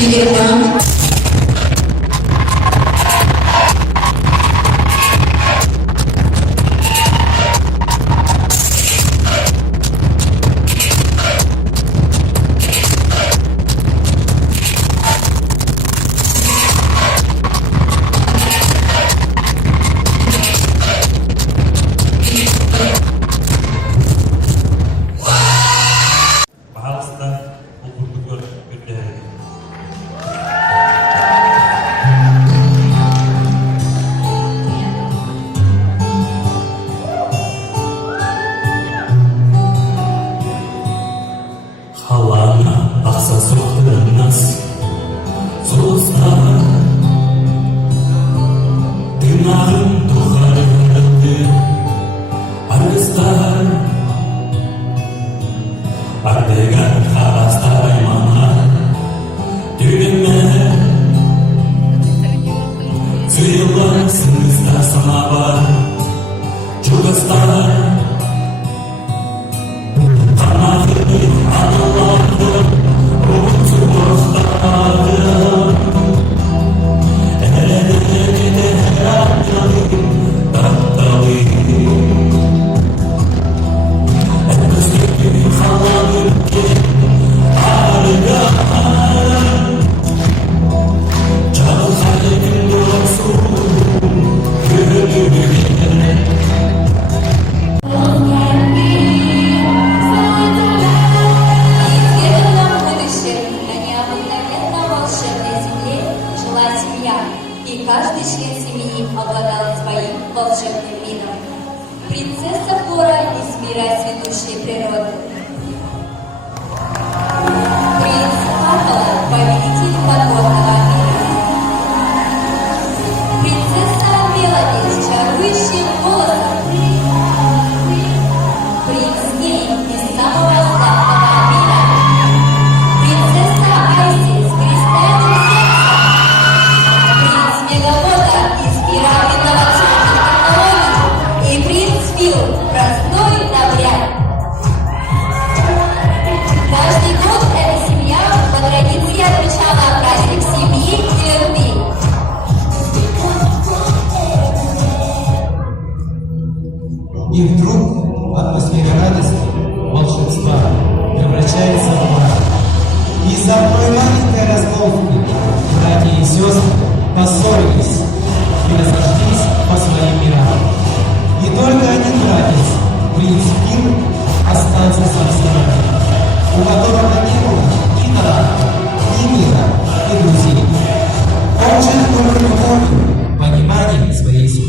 Телеграм. Пожалуйста, Улбурдугор Гürge'ye. Халана ақса соқтырынас соғыстар тырнағын тұқарынды арыстар ардегар қарастар аймана түйінме сыйлы сыңғыстар сана бар жұлдыздар И каждый член семьи обладал своим волшебным миром. Принцесса Флора из мира цветущей природы. Принц Аполлон, повелитель подводного мира. Принцесса Мелоди с чарующим голосом. Принц Гей из самого сладкого мира. Принцесса Айси с кристальным сердцем. Принц Мегавода из мира инновационных технологий. И принц Фил, простой добряк. Каждый год эта семья по традиции отмечала праздник семьи и любви. И вдруг атмосфера радости, волшебства превращается в мрак. Из-за одной маленькой размолвки братья и сестры поссорились и разошлись по своим мирам. И только один братец, принц Фил, остался совсем один, у которого не было ни таланта, ни мира, ни друзей. Он жил только любовью, пониманием своей семьи.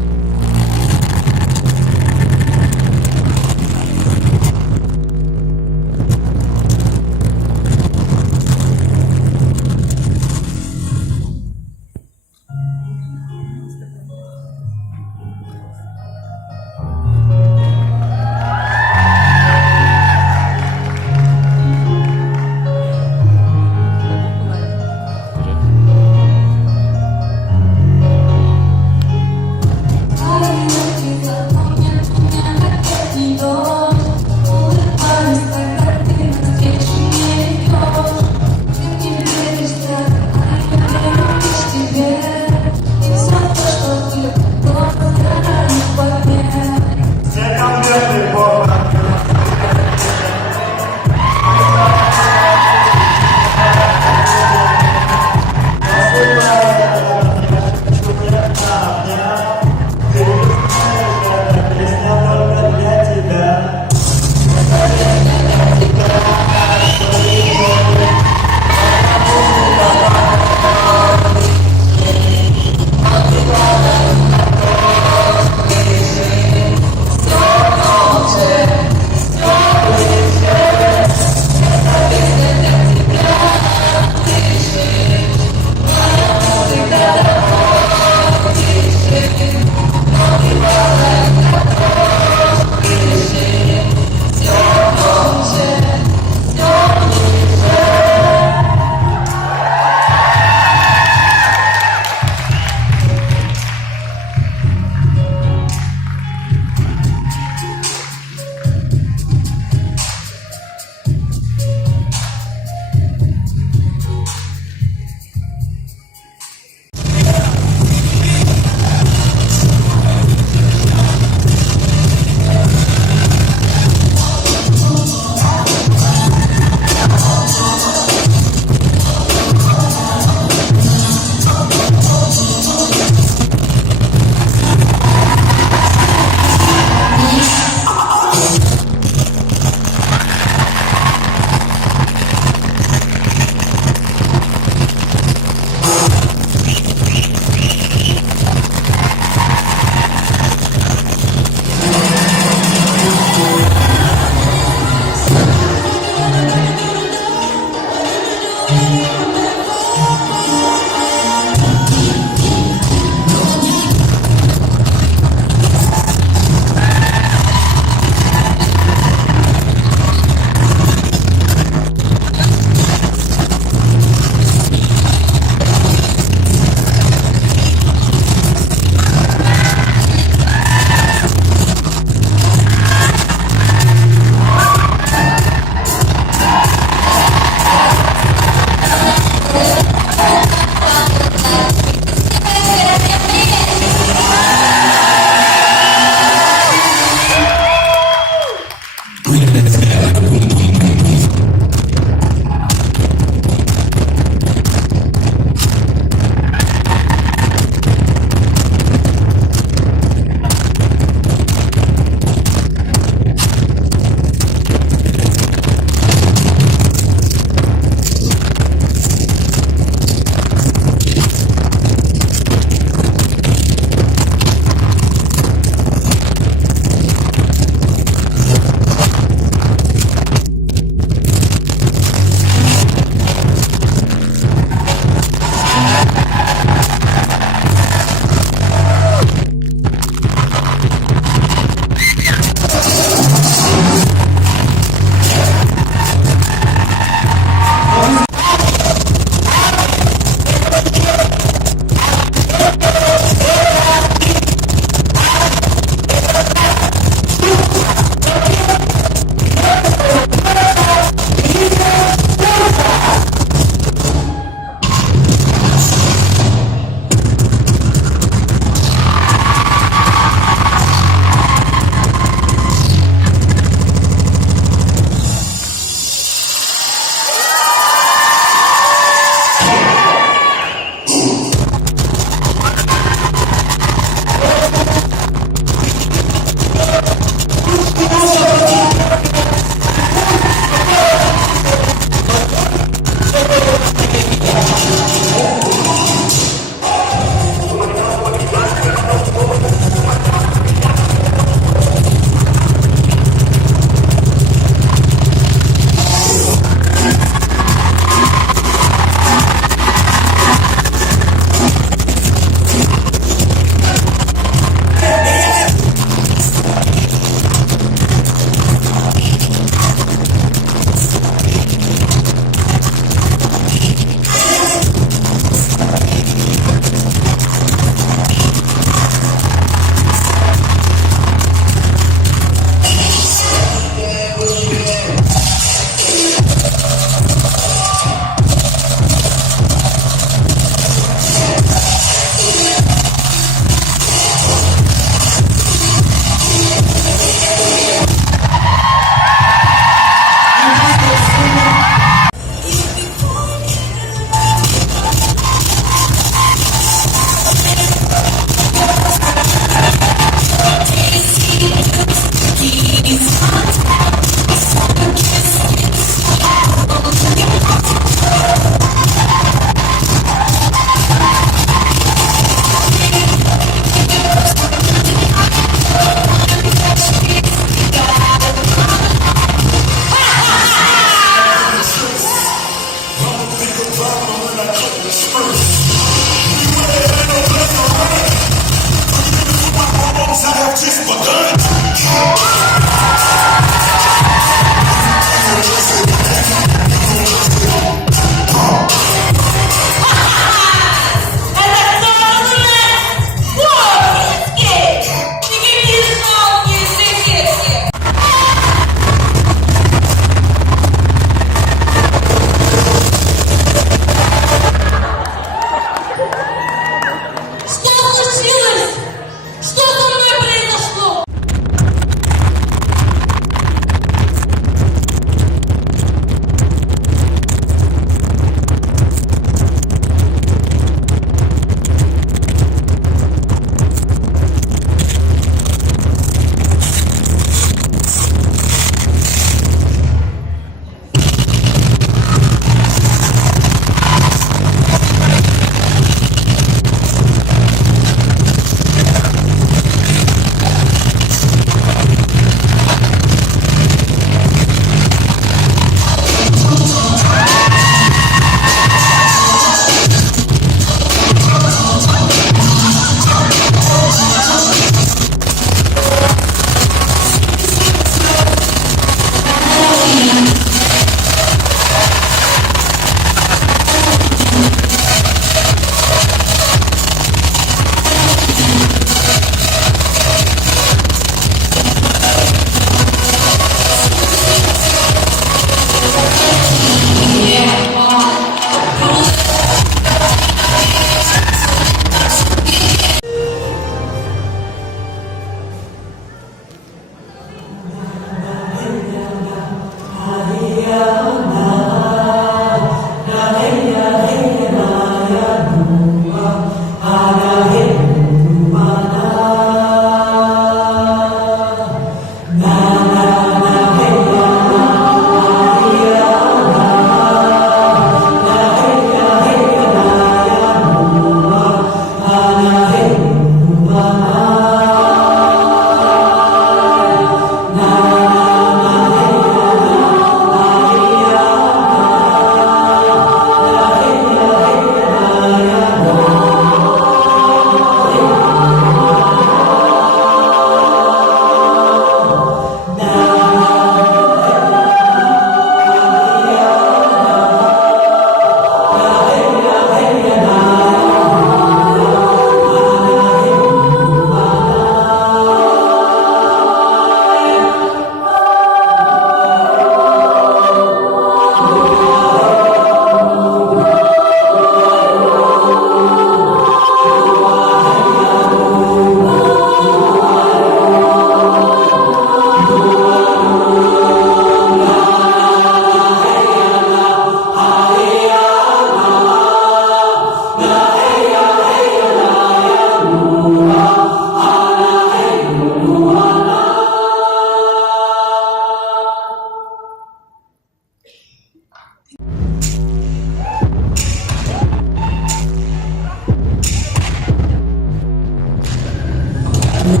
Подожди,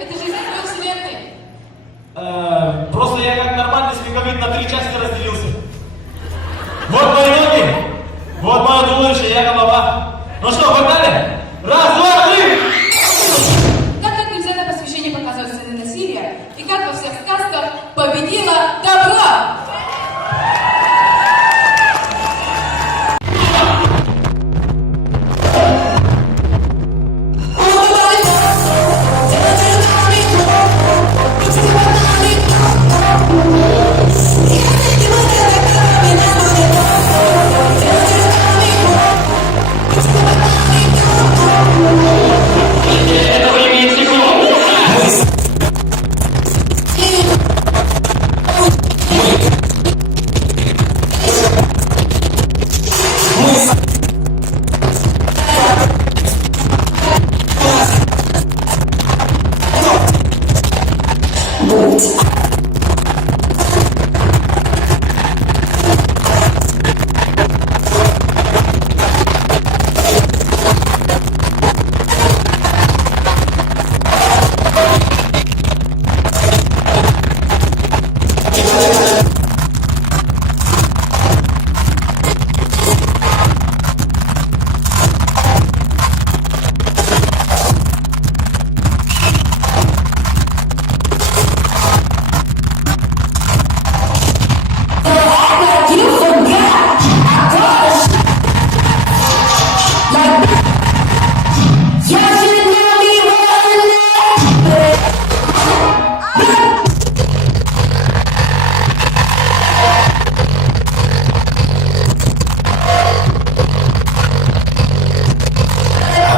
это же из другой вселенной. Просто я как нормальный снеговик на 3 части разделился. Вот мои ноги, вот мое туловище, я голова. Ну что, погнали? Раз, два, три! Как нельзя на посвящении показывать сцены насилия, и как во всех сказках победила добро!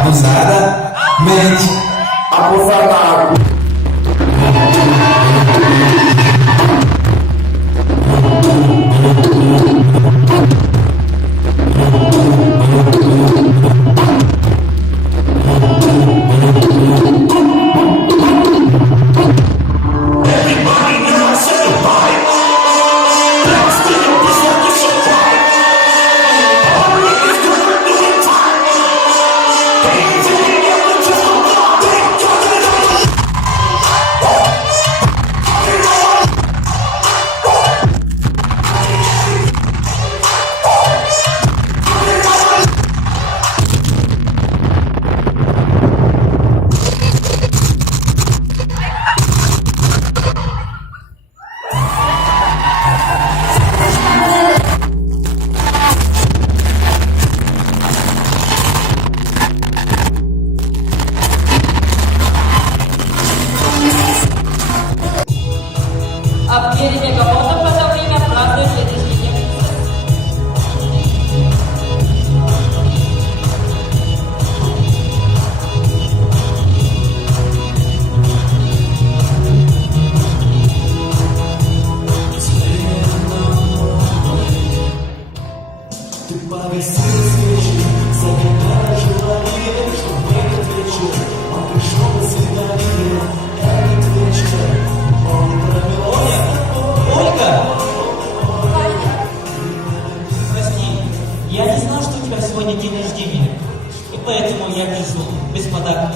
Abusada, mente. Abusada. А в мире мегафонов в это время празднуют день рождения принцессы. Ты повесил свечи, загадая желание, что в этот вечер он пришел на свидание. Этот вечер он провел с тобой. Ольга! Прости, я не знал, что у тебя сегодня день рождения. И поэтому я пришел без подарка.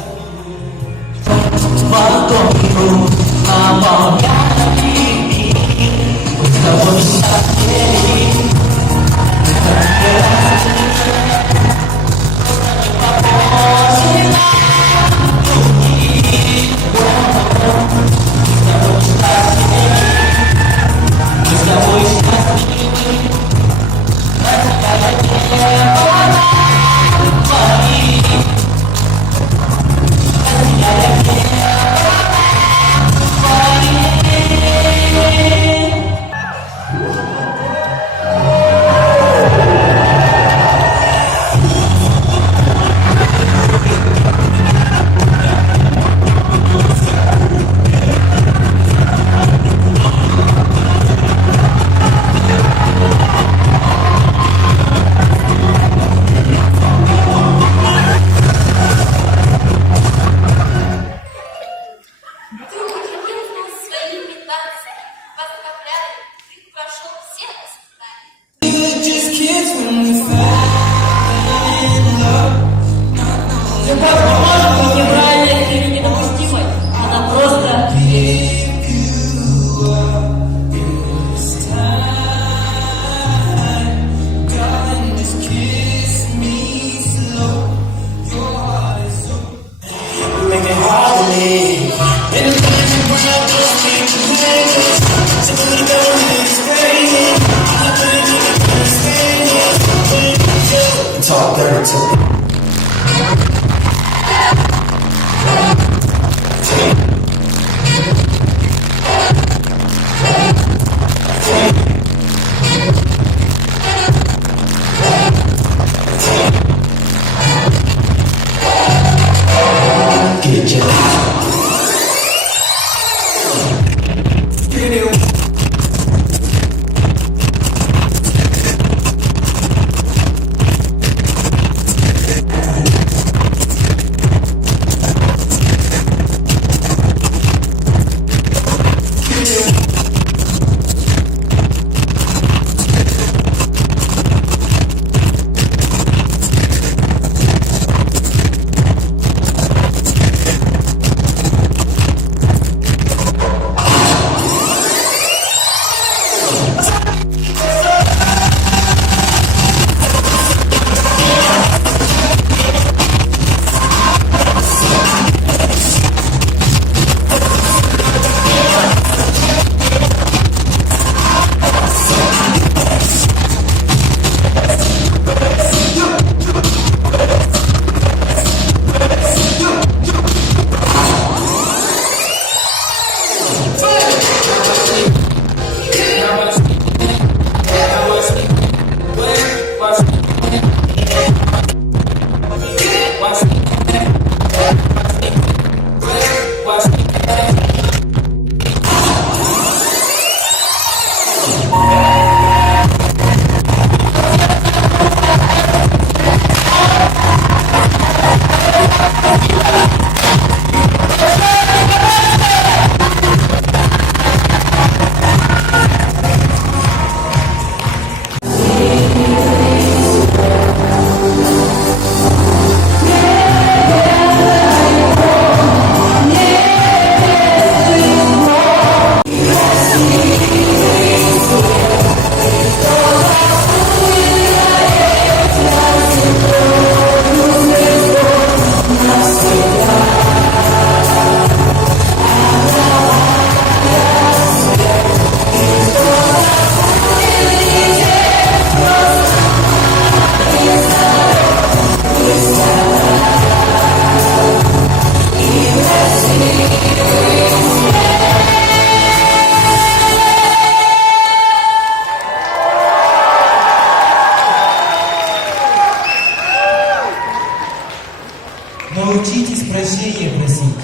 Научитесь прощения просить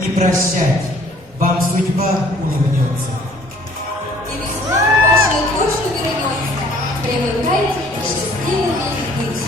и прощать. Вам судьба улыбнется. И весна в вашу душу вернется. Привыкайте счастливыми быть.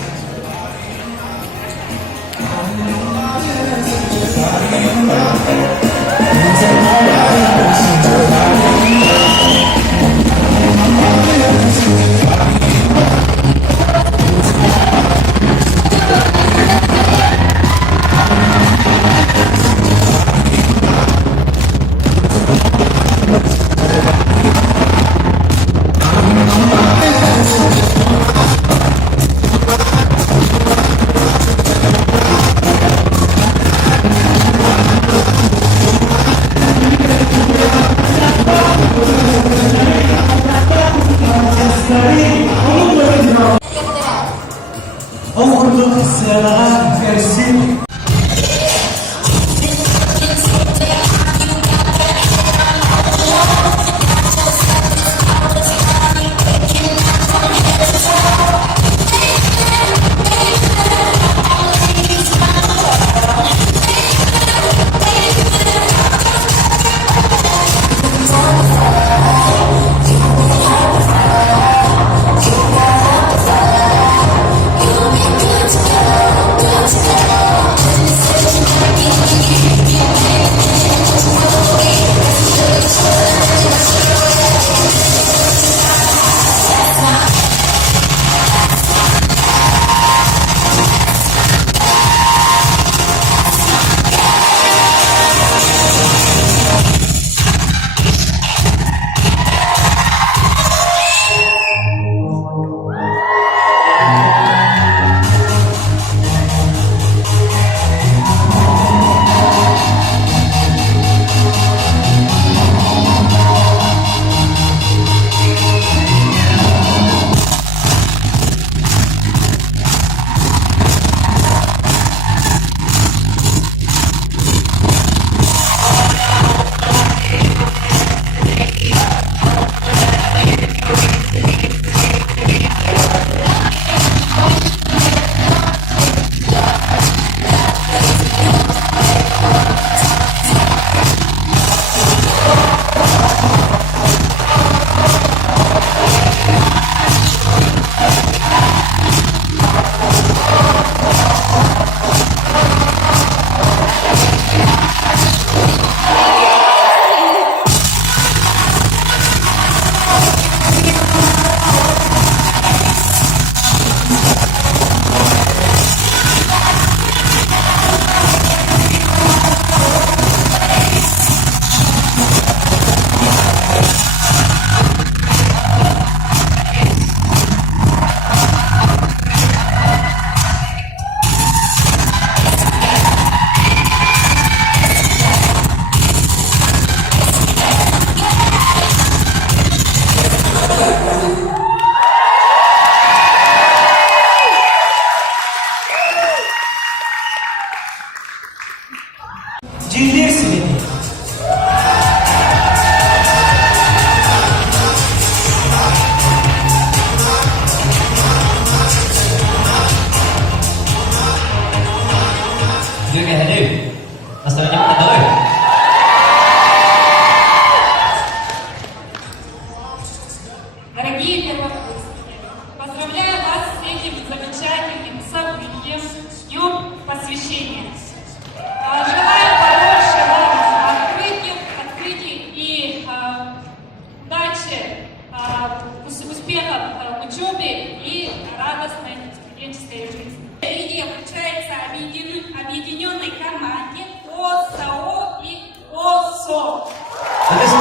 انظر السماء فارسين Gülleri söyledi. Juga hadir. Masalahnya apa tahu? Дорогие первокурсники, поздравляю вас с этим замечательным событием, Днем Посвящения. Желаю побольше вам открытий и удачи, успехов в учебе и радостной студенческой жизни. Лидия обучается объединенной команде ОСАО и ОСО. Это что?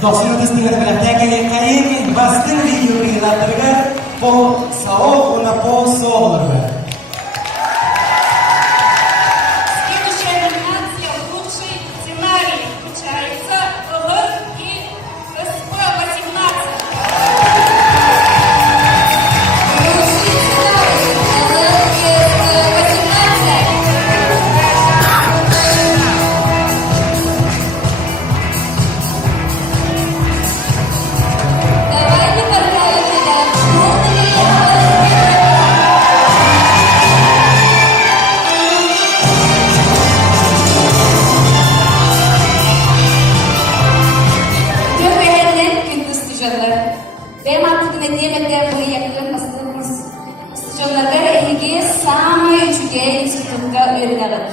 Doksan o'ttiz bilan takaga qayerga bastin video yig'lattirgan po сао una po солнце. Следующая номинация «Лучший сценарий» включается Л и СП-18. Давайте поздравим ребят с крупными Çok beğendim gündüz sıcakları. Benim artık ne diyemekten bu yakın ısıtılmış sıcaklara ilgi самое üçüge институтка öğrenelim.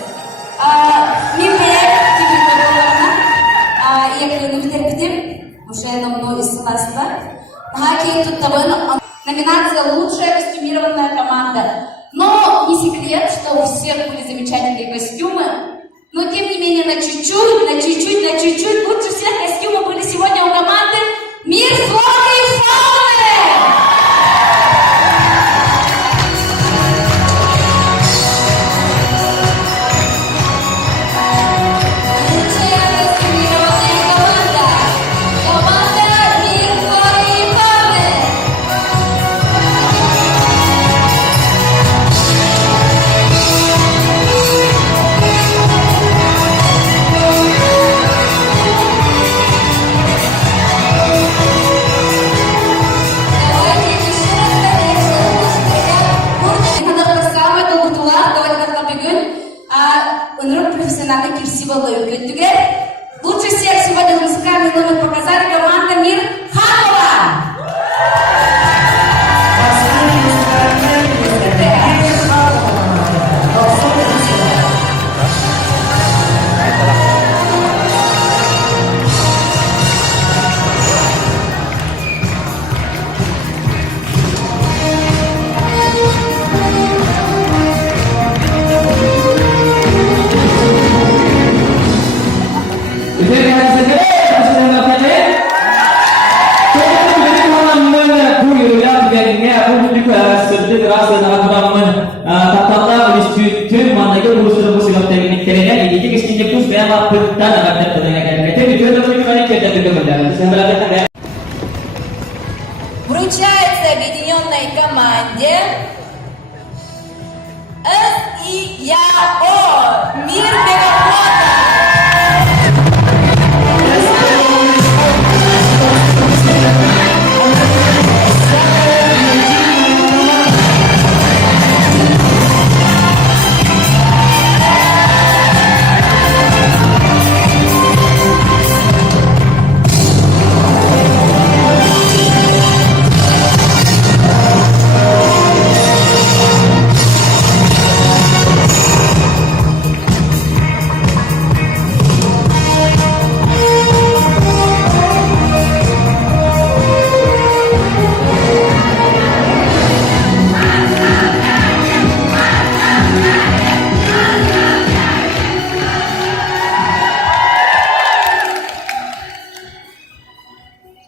Мен проект gibi programlarına yakını bitirdim. Уже давно исследовательство. Хаки тут номинация «Лучшая костюмированная команда». Но не секрет, что у всех были замечательные костюмы. Но тем не менее на чуть-чуть лучше всех костюмы были сегодня у команды «Мир, флоры и фауны». лучшая костюмированная команда. Команда «Мир, флоры и фауны». Давайте еще раз поддержим лучших ребят. Kanalda самый долгутулар, давайте бүгін өнерім профессиональный кирсивалы өкеттіге. Лучше всех сегодня музыкальный номер показали команда «Мир» Ханова. Вручается объединенной команде СИЯО «Мир Мегафлота».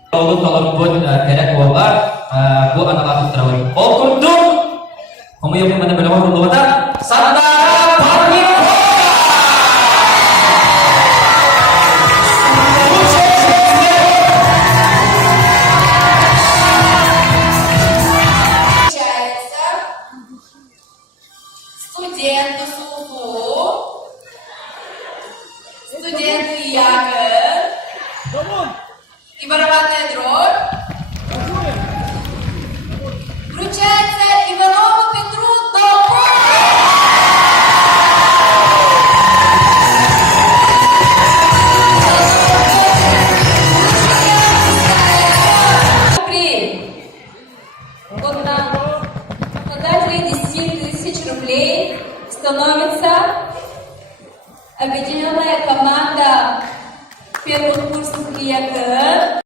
Olur kalaupun kerek wala bu anak terawih. Oh kuntum, kamu yang mana belum berdoa Santara Parmiko. Студенты СУФУ, студенты Ягод и барабанная дробь вручается Иванову Петру Долгу. Подателей 10 тысяч рублей становится объединенная команда первых курсов ИЯК.